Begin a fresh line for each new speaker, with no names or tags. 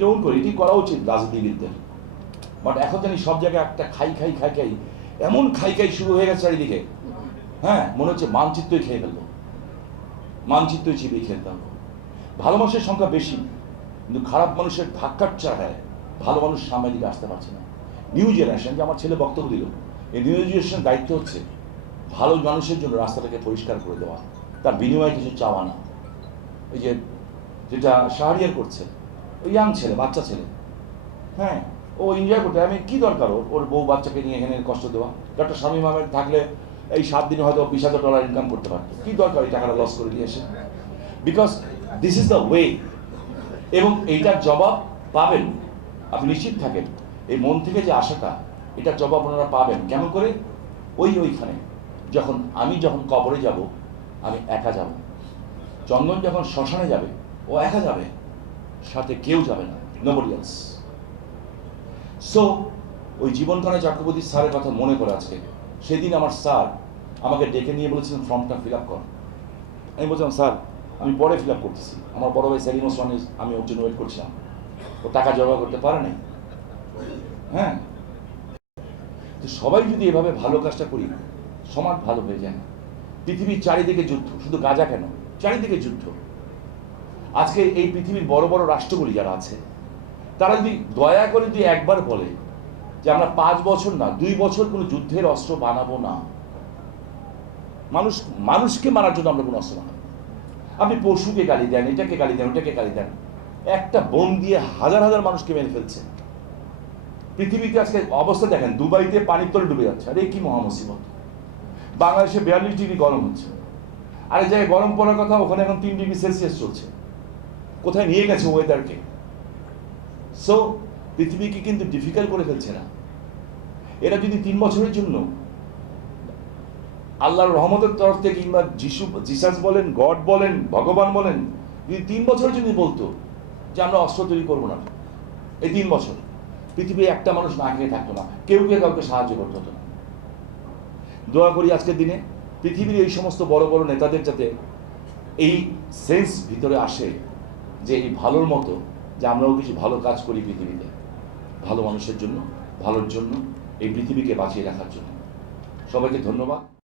গ্রহণ করি, এটি করা উচিত রাজনীতিবিদদের। বাট এখন জানি সব জায়গায় একটা খাই খাই খাই খাই, এমন খাই খাই শুরু হয়ে গেছে চারিদিকে। হ্যাঁ মনে হচ্ছে মানচিত্রই খেয়ে ফেলব। মানচিত্রই চিবিয়ে খেয়ে ফেলব। ভালো মানুষের সংখ্যা বেশি, কিন্তু খারাপ মানুষের ধাক্কাচ্ছা হয়, ভালো মানুষ সামনে দিকে আসতে পারছে না। নিউ জেনারেশন যে আমার ছেলে বক্তব্য দিল, এই নিউ জেনারেশন দায়িত্ব হচ্ছে ভালো মানুষের জন্য রাস্তাটাকে পরিষ্কার করে দেওয়া। তার বিনিময়ে কিছু চাওয়া না। এই যেটা শাহরিয়ার করছে ইয়াং ছেলে, বাচ্চা ছেলে। হ্যাঁ ও এনজয় করতে, আমি, কি দরকার ওর? ওর বউ বাচ্চাকে নিয়ে এখানে কষ্ট দেওয়া? ডক্টর স্বামী আহমেদ থাকলে এই সাত দিনে হয়তো বিশ হাজার ডলার ইনকাম করতে পারতো। কি দরকার এই টাকাটা লস করে দিয়ে এসে? Because this is the way এবং এইটার জবাব পাবেন। আপনি নিশ্চিত থাকেন, এই মন থেকে যে আশাটা, এটার জবাব ওনারা পাবেন। কেমন করে? ওই ওইখানে। যখন আমি যখন কবরে যাব, আমি একা যাব। চন্দন যখন শ্মশানে যাবে, ও একা যাবে। সাথে কেউ যাবে না। নোবডি এলস সো ওই জীবনকানে চক্রবর্তী স্যারের কথা মনে করে আজকে। সেদিন আমার স্যার আমাকে ডেকে নিয়ে বলেছিলেন ফর্মটা ফিল আপ কর। আমি বলছিলাম, স্যার, আমি পরে ফিল আপ করতেছি। আমার বড় ভাই সেলিম ওসমান আমি ওর জন্য ওয়েট করছিলাম। ও টাকা জোগাড় করতে পারে নাই? হ্যাঁ। তো সবাই যদি এভাবে ভালো কাজটা করি, সমাজ ভালো হয়ে যায় না। পৃথিবীর চারিদিকে যুদ্ধ। শুধু গাজা কেন? চারিদিকে যুদ্ধ। আজকে এই পৃথিবীর বড় বড় রাষ্ট্রগুলি যারা আছে, তারা যদি দয়া করে যদি একবার বলে যে আমরা পাঁচ বছর না, দুই বছর কোনো যুদ্ধের অস্ত্র বানাবো না, মানুষ, মানুষকে মারার জন্য আমরা কোনো অস্ত্র বানাবো। আপনি পশুকে গালি দেন, এটাকে গালি দেন, ওটাকে গালি দেন, একটা বোম দিয়ে হাজার হাজার মানুষকে মেরে ফেলছে। পৃথিবীতে আজকে অবস্থা দেখেন, দুবাইতে পানির তলে ডুবে যাচ্ছে, আরে, কি মহামসিবত বাংলাদেশে বিয়াল্লিশ ডিগ্রি গরম হচ্ছে। আর জায়গায় গরম পড়ার কথা, ওখানে এখন তিন ডিগ্রি সেলসিয়াস চলছে। কোথায় নিয়ে গেছে ওয়েদারকে সো পৃথিবীকে কিন্তু ডিফিকাল্ট করে ফেলছে না। এরা যদি তিন বছরের জন্য আল্লাহর রহমতের তরফ থেকে কিংবা যিশু জিসাস বলেন, গড বলেন, ভগবান বলেন, যদি তিন বছরের জন্য বলতো যে আমরা অস্ত্র তৈরি করব না। এই তিন বছর পৃথিবীর একটা মানুষ না খেয়ে থাকতো না। কেউ কেউ কাউকে সাহায্য করতে হতো না। দোয়া করি আজকের দিনে পৃথিবীর এই সমস্ত বড় বড় নেতাদের যাতে এই সেন্স ভিতরে আসে। যে এই ভালোর মতো, যে আমরাও কিছু ভালো কাজ করি পৃথিবীতে। ভালো মানুষের জন্য, ভালোর জন্য, এই পৃথিবীকে বাঁচিয়ে রাখার জন্য। সবাইকে ধন্যবাদ।